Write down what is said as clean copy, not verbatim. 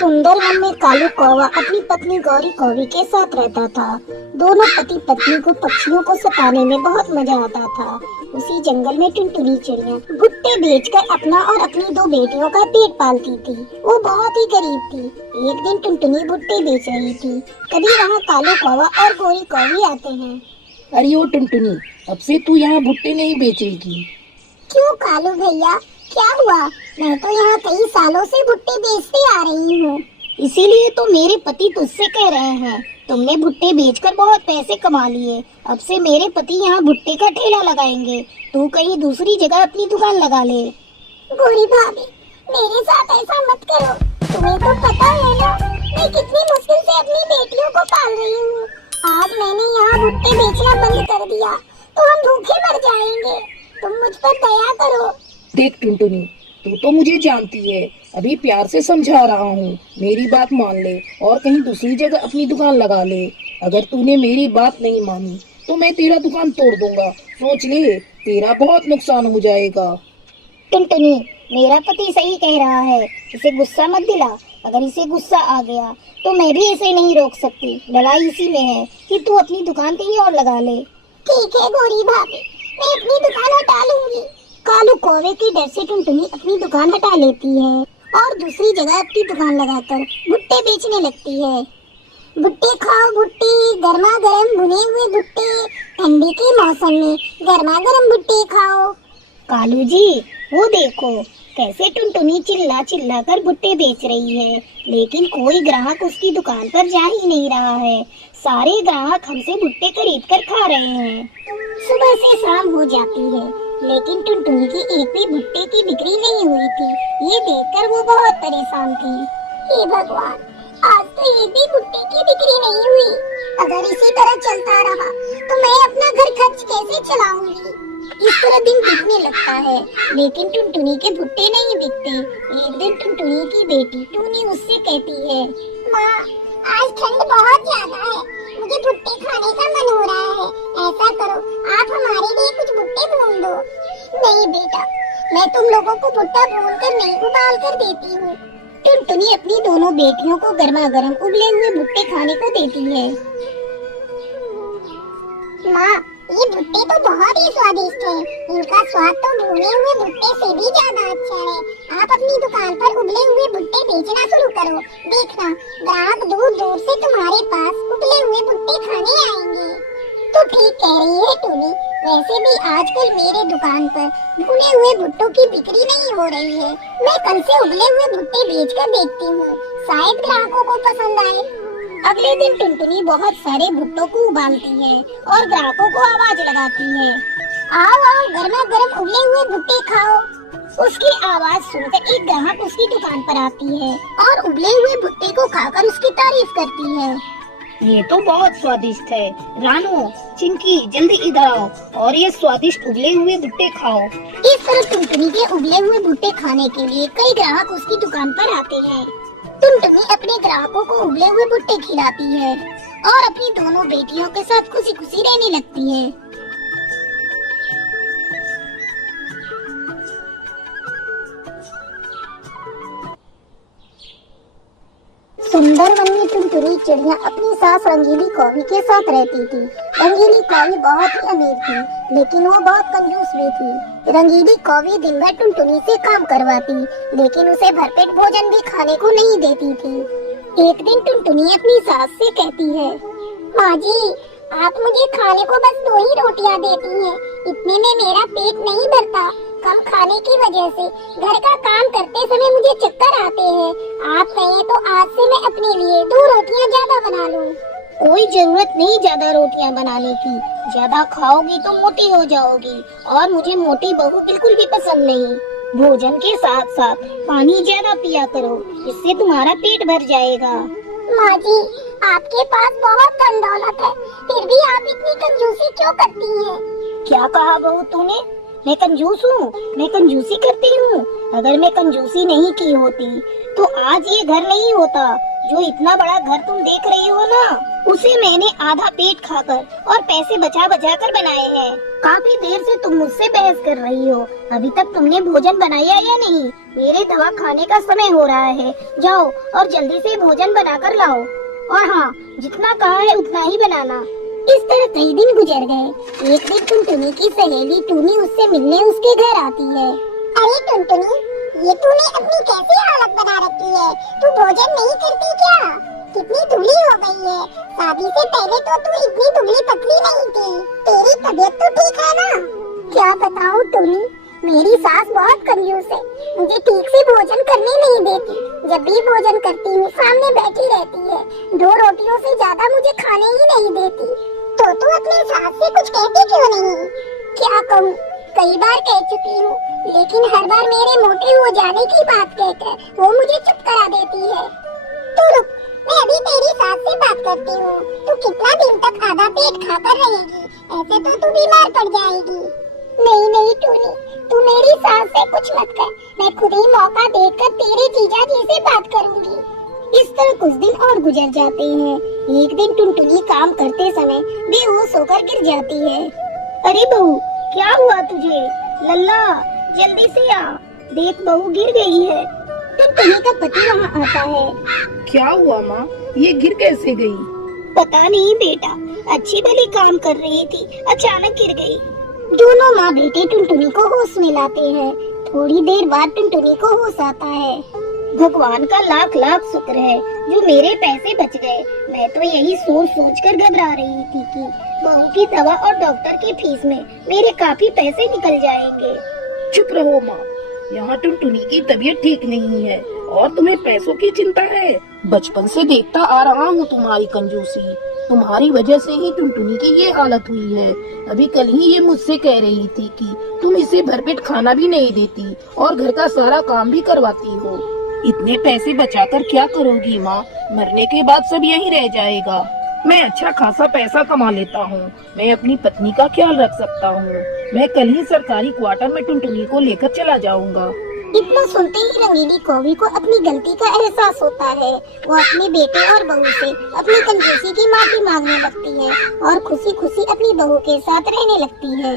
सुंदर वन में कालू कौवा अपनी पत्नी गौरी कौवी के साथ रहता था। दोनों पति पत्नी को पक्षियों को सताने में बहुत मजा आता था। उसी जंगल में टुनटुनी चिड़िया भुट्टे बेचकर अपना और अपनी दो बेटियों का पेट पालती थी। वो बहुत ही गरीब थी। एक दिन टुनटुनी भुट्टे बेच रही थी, तभी वहाँ कालू कौवा और गौरी कौवी आते हैं। अरे ओ टुनटुनी, अब से तू यहाँ भुट्टे नहीं बेचेगी। क्यों कालू भैया, क्या हुआ? मैं तो यहाँ कई सालों से भुट्टे बेचती आ रही हूँ। इसीलिए तो मेरे पति तुझसे कह रहे हैं, तुमने भुट्टे बेचकर बहुत पैसे कमा लिए। अब से मेरे पति यहाँ भुट्टे का ठेला लगाएंगे, तू कहीं दूसरी जगह अपनी दुकान लगा ले। गोरी भाभी, मेरे साथ ऐसा मत करो। तुम्हें तो पता है ना, मैं कितनी मुश्किल से अपनी बेटियों को पाल रही हूँ। आज मैंने यहाँ भुट्टे बेचना बंद कर दिया तो हम भूखे मर जाएंगे। तुम मुझ पर दया करो। देख टुनटुनी, तू तो मुझे जानती है, अभी प्यार से समझा रहा हूँ, मेरी बात मान ले और कहीं दूसरी जगह अपनी दुकान लगा ले। अगर तूने मेरी बात नहीं मानी तो मैं तेरा दुकान तोड़ दूंगा। सोच ले, तेरा बहुत नुकसान हो जाएगा। टुनटुनी, मेरा पति सही कह रहा है, इसे गुस्सा मत दिला। अगर इसे गुस्सा आ गया तो मैं भी इसे नहीं रोक सकती। लड़ाई इसी में है कि तू अपनी दुकान कहीं और लगा ले। ठीक है गोरी भाभी, मैं अपनी दुकान हटा लूंगी। कालू कौवे के डर से टुनटुनी अपनी दुकान हटा लेती है और दूसरी जगह अपनी दुकान लगाकर भुट्टे बेचने लगती है। भुट्टे खाओ भुट्टे, गर्मा गर्म भुने हुए भुट्टे, ठंडी के मौसम में गर्मा गर्म भुट्टे खाओ। कालू जी, वो देखो कैसे टुनटुनी चिल्ला चिल्ला कर भुट्टे बेच रही है, लेकिन कोई ग्राहक उसकी दुकान पर जा ही नहीं रहा है। सारे ग्राहक हमसे भुट्टे खरीद कर खा रहे हैं। सुबह से शाम हो जाती है, लेकिन टुनटुनी की एक भी भुट्टे की बिक्री नहीं हुई थी। ये देखकर वो बहुत परेशान थी। हे भगवान, आज तो एक भी भुट्टे की बिक्री नहीं हुई। अगर इसी तरह चलता रहा तो मैं अपना घर खर्च कैसे चलाऊंगी? इस तरह दिन बीतने लगता है, लेकिन टुनटुनी के भुट्टे नहीं बिकते। एक दिन टुनटुनी की बेटी टूनी उससे कहती है, माँ, आज ठंड बहुत ज्यादा है, मुझे भुट्टे खाने का मन हो रहा है। ऐसा करो, आप हमारे लिए कुछ भुट्टे भून दो। नहीं बेटा, मैं तुम लोगों को भुट्टा भून कर नहीं, उबाल कर देती हूँ। टुनटुनी अपनी दोनों बेटियों को गर्मा गर्म उबले हुए भुट्टे खाने को देती है। माँ, ये भुट्टे तो बहुत ही स्वादिष्ट हैं। इनका स्वाद तो भुने हुए भुट्टे से भी ज्यादा अच्छा है। आप अपनी दुकान पर उबले हुए भुट्टे बेचना शुरू करो। देखना, ग्राहक दूर दूर से तुम्हारे पास उबले हुए भुट्टे खाने आएंगे। तो ठीक कह रही है टूनी। वैसे भी आजकल मेरे दुकान पर भुने हुए भुट्टों की बिक्री नहीं हो रही है। मैं कल से उबले हुए भुट्टे बेचकर देखती हूँ, शायद ग्राहकों को पसंद आए। अगले दिन टुनटुनी बहुत सारे भुट्टों को उबालती है और ग्राहकों को आवाज लगाती है, आओ आओ, गर्मा गर्म उबले हुए भुट्टे खाओ। उसकी आवाज सुनकर एक ग्राहक उसकी दुकान पर आती है और उबले हुए भुट्टे को खाकर उसकी तारीफ करती है। ये तो बहुत स्वादिष्ट है। रानू, चिंकी, जल्दी इधर आओ और ये स्वादिष्ट उबले हुए भुट्टे खाओ। इस तरह टुनटुनी के उबले हुए भुट्टे खाने के लिए कई ग्राहक उसकी दुकान पर आते हैं। टुनटुनी अपने ग्राहकों को उबले हुए भुट्टे खिलाती है और अपनी दोनों बेटियों के साथ खुशी खुशी रहने लगती है। सुंदर वन में टुनटुनी चिड़िया अपनी सास रंगीली कौवी के साथ रहती थी। रंगीली कौवी बहुत ही अमीर थी, लेकिन वो बहुत कंजूस भी थी। रंगीली कौवी दिन भर टुनटुनी से काम करवाती, लेकिन उसे भरपेट भोजन भी खाने को नहीं देती थी। एक दिन टुनटुनी अपनी सास से कहती है, माँ जी, आप मुझे खाने को बस 2 ही रोटियां देती हैं। इतने में मेरा पेट नहीं भरता। कम खाने की वजह से घर का काम करते समय मुझे चक्कर आते हैं। आप कहें तो आज से मैं अपने लिए 2 रोटियां ज्यादा बना लूं। कोई जरूरत नहीं ज्यादा रोटियां बनाने की। ज्यादा खाओगी तो मोटी हो जाओगी और मुझे मोटी बहू बिल्कुल भी पसंद नहीं। भोजन के साथ साथ पानी ज्यादा पिया करो, इससे तुम्हारा पेट भर जाएगा। माँ जी, आपके पास बहुत धन दौलत है, फिर भी आप इतनी कंजूसी क्यों करती हैं? क्या कहा बहू तूने? मैं कंजूस हूँ? मैं कंजूसी करती हूँ? अगर मैं कंजूसी नहीं की होती तो आज ये घर नहीं होता जो इतना बड़ा घर तुम देख रही हो ना, उसे मैंने आधा पेट खाकर और पैसे बचा बचा कर बनाए हैं। काफी देर से तुम मुझसे बहस कर रही हो, अभी तक तुमने भोजन बनाया या नहीं? मेरे दवा खाने का समय हो रहा है, जाओ और जल्दी से भोजन बनाकर लाओ। और हाँ, जितना कहा है उतना ही बनाना। इस तरह कई दिन गुजर गए। एक दिन टुनटुनी की सहेली टूनी उससे मिलने उसके घर आती है। अरे टुनटुनी, ये तूने अपनी कैसी हालत बना रखी है? तू भोजन नहीं करती क्या? कितनी दुबली हो गई है। शादी से पहले तो तू इतनी दुबली पतली नहीं थी। तेरी तबीयत तो ठीक है ना? क्या बताऊं टुनी, मेरी सास बहुत कंजूस है। मुझे ठीक से भोजन करने नहीं देती। जब भी भोजन करती हूँ सामने बैठी रहती है। 2 रोटियों से ज्यादा मुझे खाने ही नहीं देती। तो तू अपनी सास से कुछ कहती क्यों नहीं? क्या कहूँ, कई बार कह चुकी हूँ, लेकिन हर बार मेरे मोटे हो जाने की बात कहकर वो मुझे चुप करा देती है। तू रुक, मैं अभी तेरी सास से बात करती हूँ। तू कितना दिन तक आधा पेट खाकर रहेगी? ऐसे तो तू बीमार पड़ जाएगी। नहीं नहीं टूनी, तू मेरी सास से कुछ मत कर। मैं खुद ही मौका देखकर तेरे जीजा जी से बात करूँगी। इस तरह कुछ दिन और गुजर जाते हैं। एक दिन टुनटुनी काम करते समय बेहोश होकर गिर जाती है। अरे बहू, क्या हुआ तुझे? लल्ला, जल्दी से आ, देख बहू गिर गई है। टुनटुनी का पति वहाँ आता है। क्या हुआ माँ, ये गिर कैसे गई? पता नहीं बेटा, अच्छी भली काम कर रही थी, अचानक गिर गई। दोनों माँ बेटे टुनटुनी को होश में लाते हैं। थोड़ी देर बाद टुनटुनी को होश आता है। भगवान का लाख लाख शुक्र है जो मेरे पैसे बच गए। मैं तो यही सोच सोच कर घबरा रही थी कि बहू की दवा और डॉक्टर की फीस में मेरे काफी पैसे निकल जाएंगे। चुप रहो माँ, यहाँ टुनटुनी की तबीयत ठीक नहीं है और तुम्हें पैसों की चिंता है। बचपन से देखता आ रहा हूँ तुम्हारी कंजूसी। तुम्हारी वजह से ही टुनटुनी की ये हालत हुई है। अभी कल ही ये मुझसे कह रही थी कि तुम इसे भरपेट खाना भी नहीं देती और घर का सारा काम भी करवाती हो। इतने पैसे बचाकर क्या करोगी माँ? मरने के बाद सब यहीं रह जाएगा। मैं अच्छा खासा पैसा कमा लेता हूँ, मैं अपनी पत्नी का ख्याल रख सकता हूँ। मैं कल ही सरकारी क्वार्टर में टुनटुनी को लेकर चला जाऊँगा। इतना सुनते ही रंगीली कौवी को अपनी गलती का एहसास होता है। वो अपने बेटे और बहू से अपनी कंजूसी की माफी मांगने लगती है और खुशी खुशी अपनी बहू के साथ रहने लगती है।